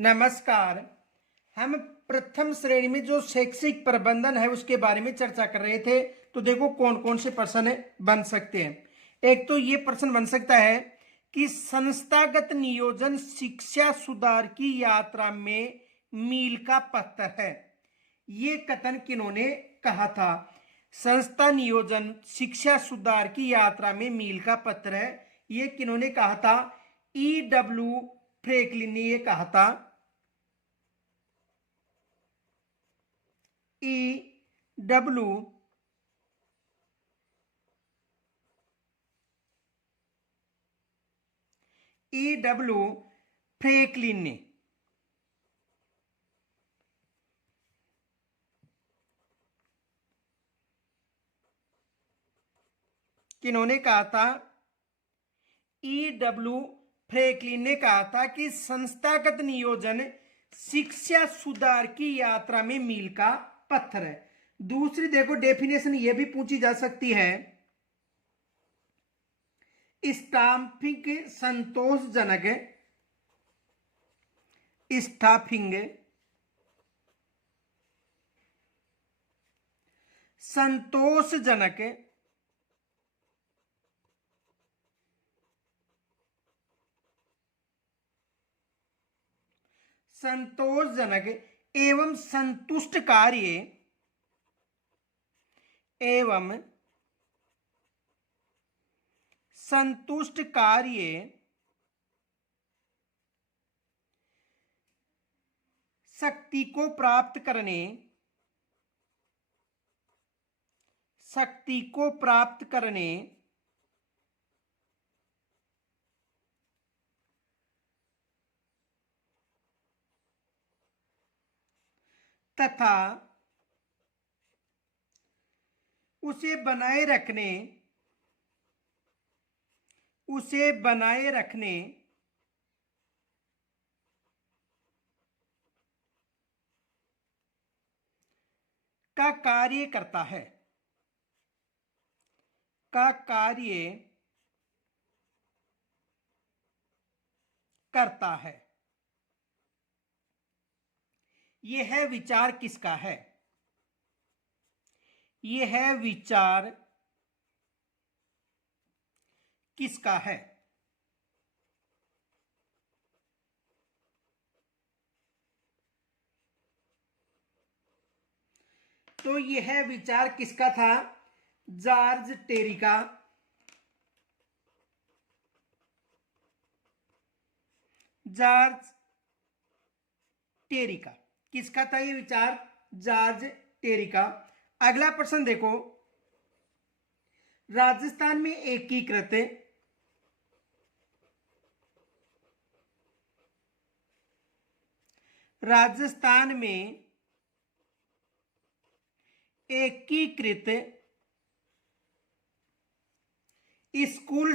नमस्कार। हम प्रथम श्रेणी में जो शैक्षिक प्रबंधन है उसके बारे में चर्चा कर रहे थे। तो देखो कौन कौन से प्रश्न बन सकते हैं। एक तो ये प्रश्न बन सकता है कि संस्थागत नियोजन शिक्षा सुधार की यात्रा में मील का पत्थर है। ये कथन किन्होंने कहा था? संस्था नियोजन शिक्षा सुधार की यात्रा में मील का पत्थर है, ये किन्होंने कहा था? E.W. फ्रैंकलिन ने ये कहा था। E.W. फ्रैंकलिन ने किन्होंने कहा था? E.W. फ्रैंकलिन ने कहा था कि संस्थागत नियोजन शिक्षा सुधार की यात्रा में मील का पत्थर है। दूसरी देखो डेफिनेशन ये भी पूछी जा सकती है। स्टाफिंग संतोषजनक स्टाफिंग संतोषजनक संतोषजनक एवं संतुष्ट कार्य एवं संतुष्ट कार्य शक्ति को प्राप्त करने तथा उसे बनाए रखने का कार्य करता है। यह विचार किसका है? यह विचार किसका है? तो यह विचार किसका था? जॉर्ज टेरी का। जॉर्ज टेरी का किसका था ये विचार? जॉर्ज टेरी का। अगला प्रश्न देखो, राजस्थान में एकीकृत स्कूल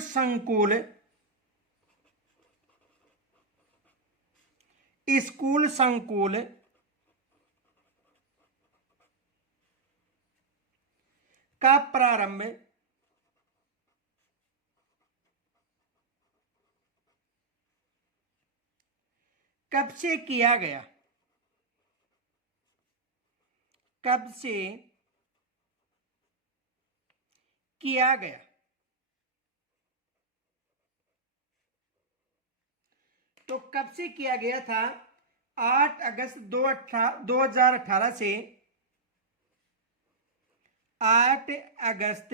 संकुल का प्रारंभ कब से किया गया? कब से किया गया? तो कब से किया गया था? 8 अगस्त 2018 से 8 अगस्त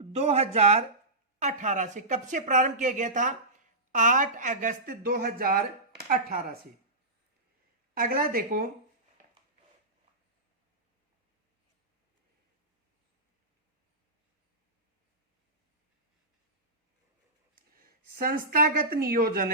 2018 से। कब से प्रारंभ किया गया था? 8 अगस्त 2018 से। अगला देखो, संस्थागत नियोजन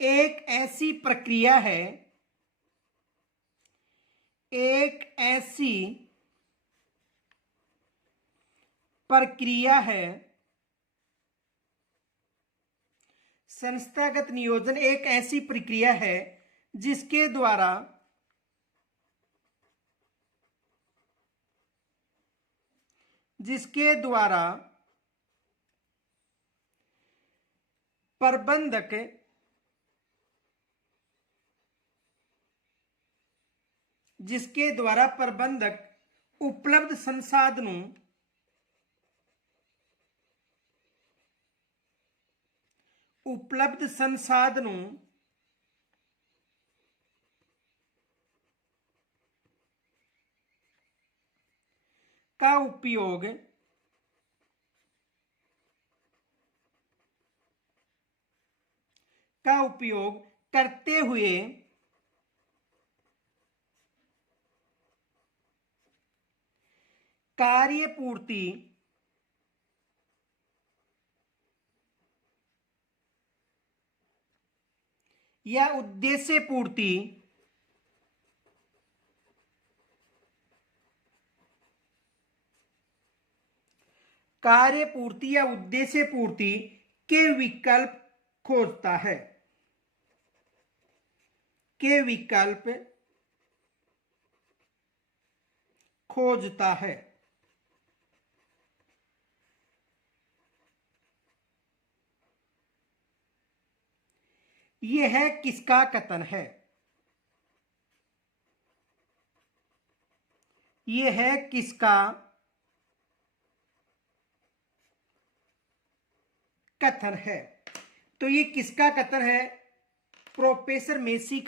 एक ऐसी प्रक्रिया है संस्थागत नियोजन एक ऐसी प्रक्रिया है जिसके द्वारा प्रबंधक उपलब्ध संसाधनों का उपयोग करते हुए कार्यपूर्ति या उद्देश्य पूर्ति के विकल्प खोजता है यह किसका कथन है? यह किसका कथन है? तो ये किसका कथन है? प्रोफेसर मेसी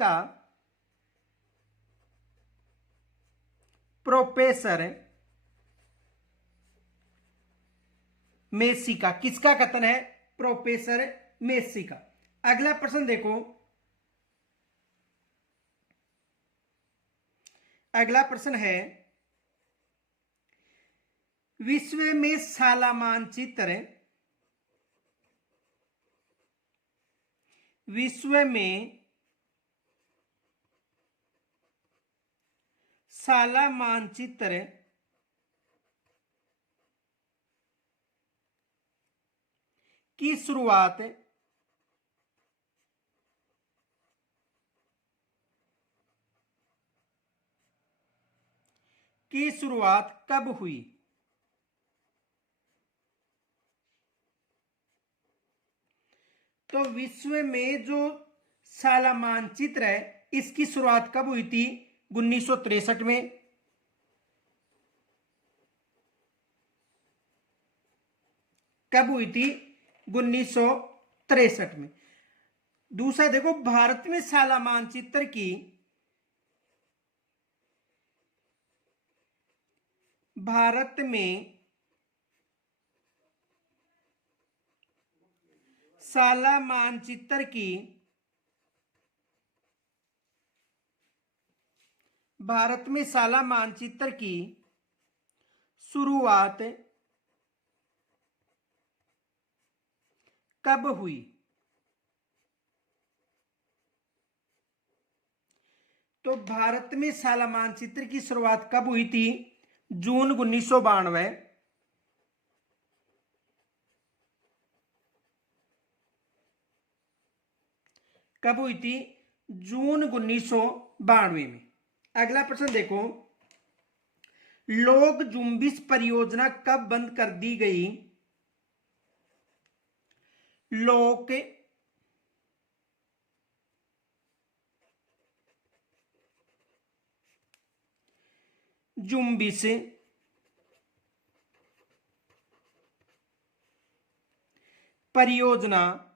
का। किसका कथन है? प्रोफेसर मेसी का। अगला प्रश्न देखो। अगला प्रश्न है, विश्व में साला मानचित्र की शुरुआत कब हुई? तो विश्व में जो साला मानचित्र है इसकी शुरुआत कब हुई थी? 1963 में। कब हुई थी? 1963 में। दूसरा देखो, भारत में साला मानचित्र की साला मानचित्र की शुरुआत कब हुई? तो भारत में साला मानचित्र की शुरुआत कब हुई थी? जून 1992। कब हुई थी? जून 1992 में। अगला प्रश्न देखो, लोक जुम्बिश परियोजना कब बंद कर दी गई? लोक जुम्बिश परियोजना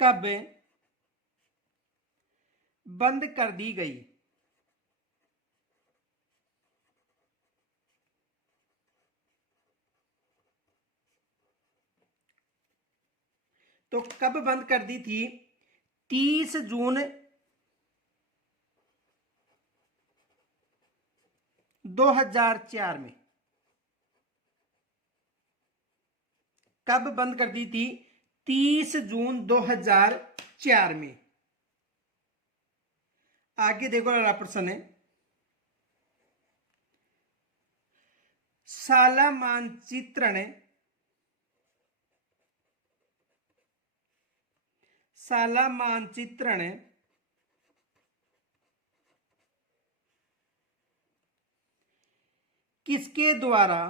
कब बंद कर दी गई? तो कब बंद कर दी थी? 30 जून 2004 में। कब बंद कर दी थी? 30 जून 2004 में। आगे देखो, अगला प्रश्न है, साला मानचित्रण किसके द्वारा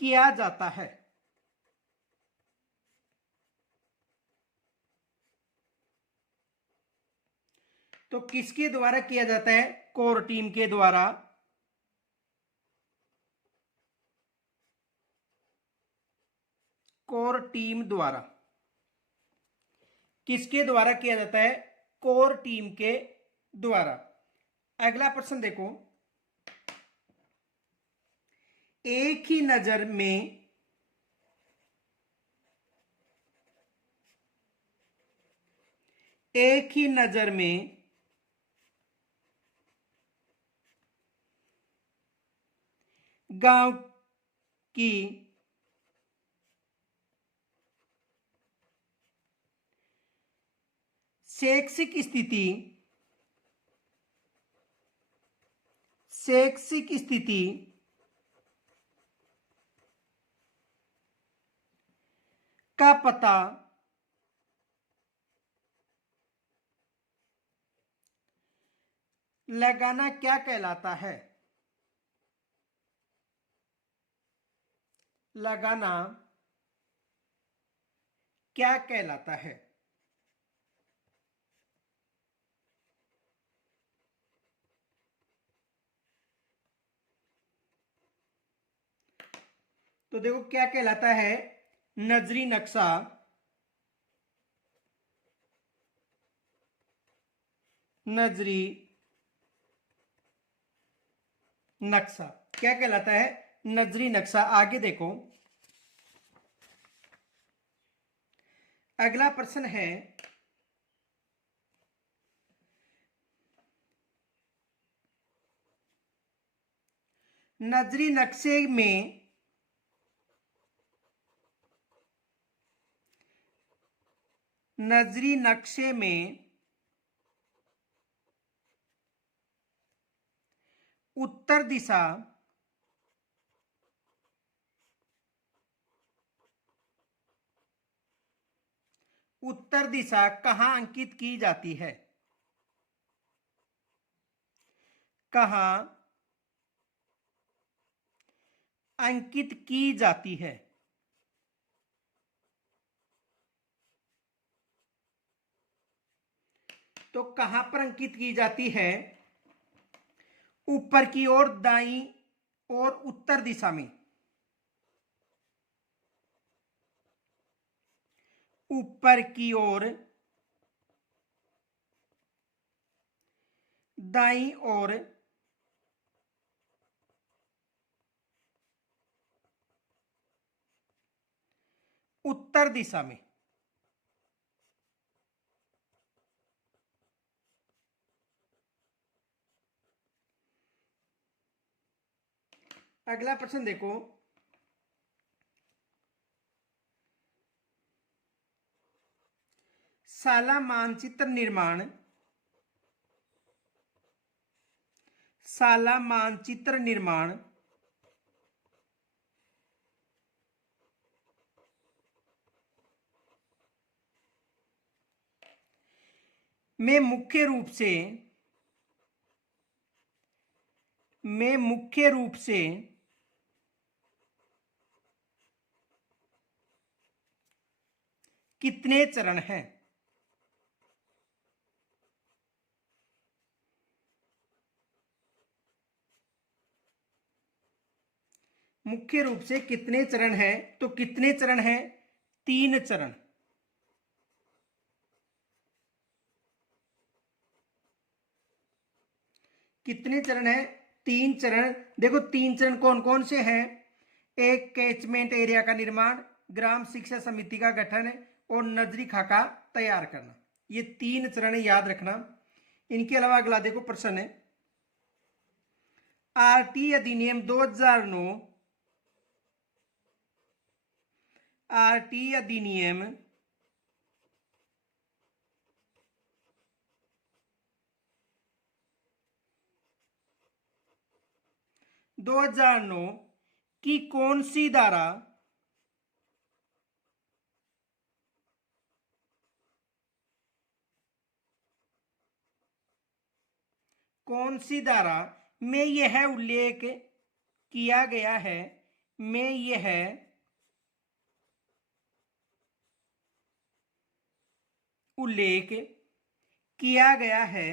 किया जाता है? तो किसके द्वारा किया जाता है? कोर टीम के द्वारा। कोर टीम द्वारा। किसके द्वारा किया जाता है? कोर टीम के द्वारा। अगला प्रश्न देखो, एक ही नजर में गांव की शैक्षिक स्थिति का पता लगाना क्या कहलाता है? लगाना क्या कहलाता है? तो देखो क्या कहलाता है? नजरी नक्शा। नजरी नक्शा क्या कहलाता है? नजरी नक्शा। आगे देखो, अगला प्रश्न है, नजरी नक्शे में उत्तर दिशा कहां अंकित की जाती है? कहां अंकित की जाती है? तो कहां पर अंकित की जाती है? ऊपर की ओर, दाईं और उत्तर दिशा में। ऊपर की ओर, दाईं ओर, उत्तर दिशा में। अगला प्रश्न देखो, साला मानचित्र निर्माण में मुख्य रूप से कितने चरण हैं? मुख्य रूप से कितने चरण हैं? तो कितने चरण हैं? 3 चरण। कितने चरण हैं? 3 चरण। देखो 3 चरण कौन कौन से हैं? एक, कैचमेंट एरिया का निर्माण, ग्राम शिक्षा समिति का गठन और नजरी खाका तैयार करना। ये 3 चरण याद रखना। इनके अलावा अगला देखो प्रश्न है, आरटी अधिनियम 2009, आरटी अधिनियम 2009 की कौन सी धारा में यह उल्लेख किया गया है, में यह उल्लेख किया गया है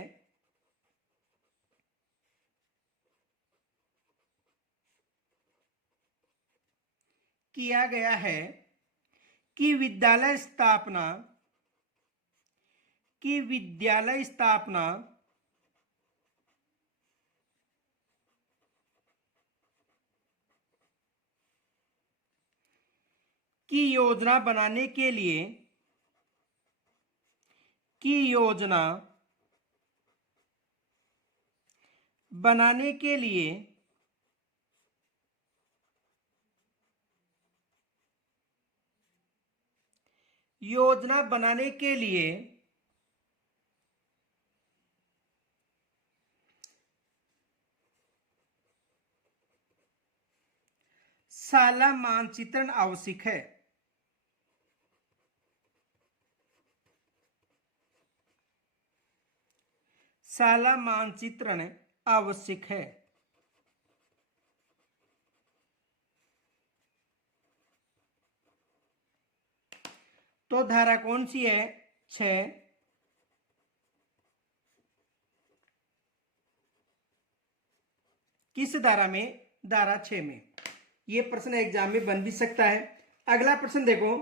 कि विद्यालय स्थापना की योजना बनाने के लिए साला मानचित्रण आवश्यक है। साला मानचित्रण आवश्यक है। तो धारा कौन सी है? 6। किस धारा में? धारा 6 में। ये प्रश्न एग्जाम में बन भी सकता है। अगला प्रश्न देखो,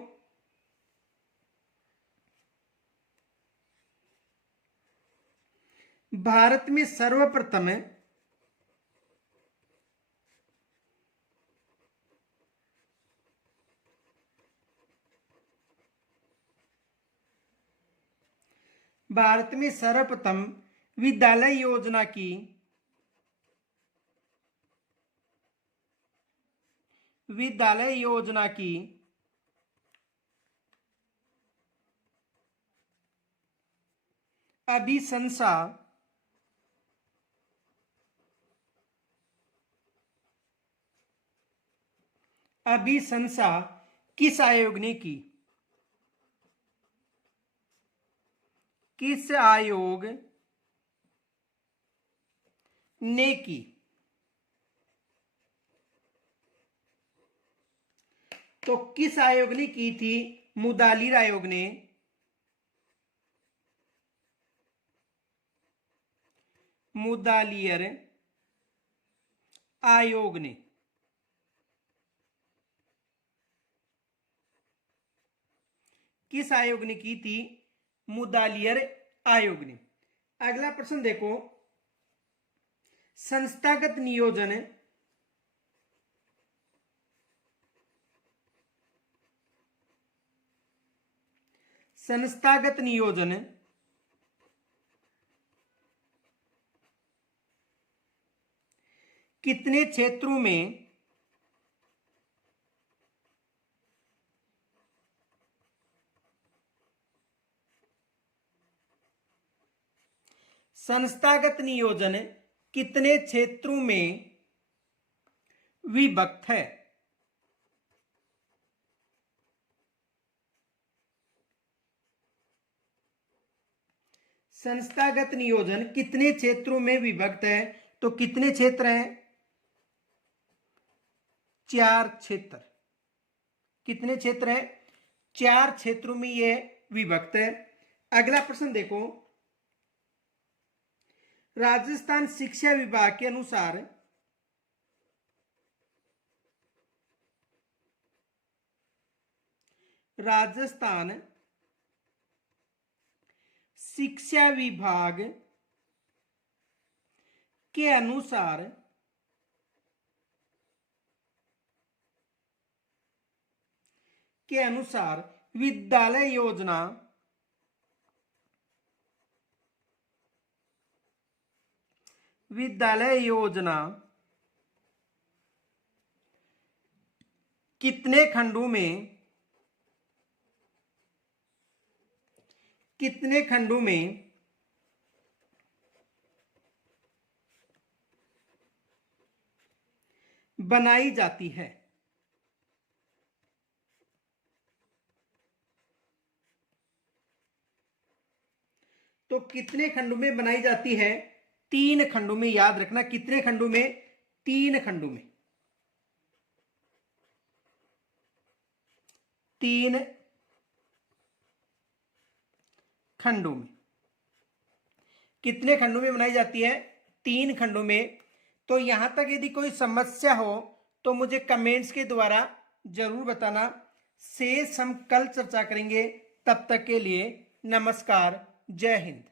भारत में सर्वप्रथम विद्यालय योजना की अभिशंसा किस आयोग ने की? किस आयोग ने की? तो किस आयोग ने की थी? मुदालिर आयोग ने। मुदालियर आयोग ने। किस आयोग ने की थी? मुदालियर आयोग ने। अगला प्रश्न देखो, संस्थागत नियोजन कितने क्षेत्रों में संस्थागत नियोजन कितने क्षेत्रों में विभक्त है? संस्थागत नियोजन कितने क्षेत्रों में विभक्त है? तो कितने क्षेत्र हैं? 4 क्षेत्र। कितने क्षेत्र है? 4 क्षेत्रों में यह विभक्त है। अगला प्रश्न देखो, राजस्थान शिक्षा विभाग के अनुसार राजस्थान शिक्षा विभाग के अनुसार विद्यालय योजना कितने खंडों में बनाई जाती है? तो कितने खंडों में बनाई जाती है? 3 खंडों में। याद रखना, कितने खंडों में? 3 खंडों में। 3 खंडों में। कितने खंडों में बनाई जाती है? 3 खंडों में। तो यहां तक यदि कोई समस्या हो तो मुझे कमेंट्स के द्वारा जरूर बताना। शेष हम कल चर्चा करेंगे। तब तक के लिए नमस्कार, जय हिंद।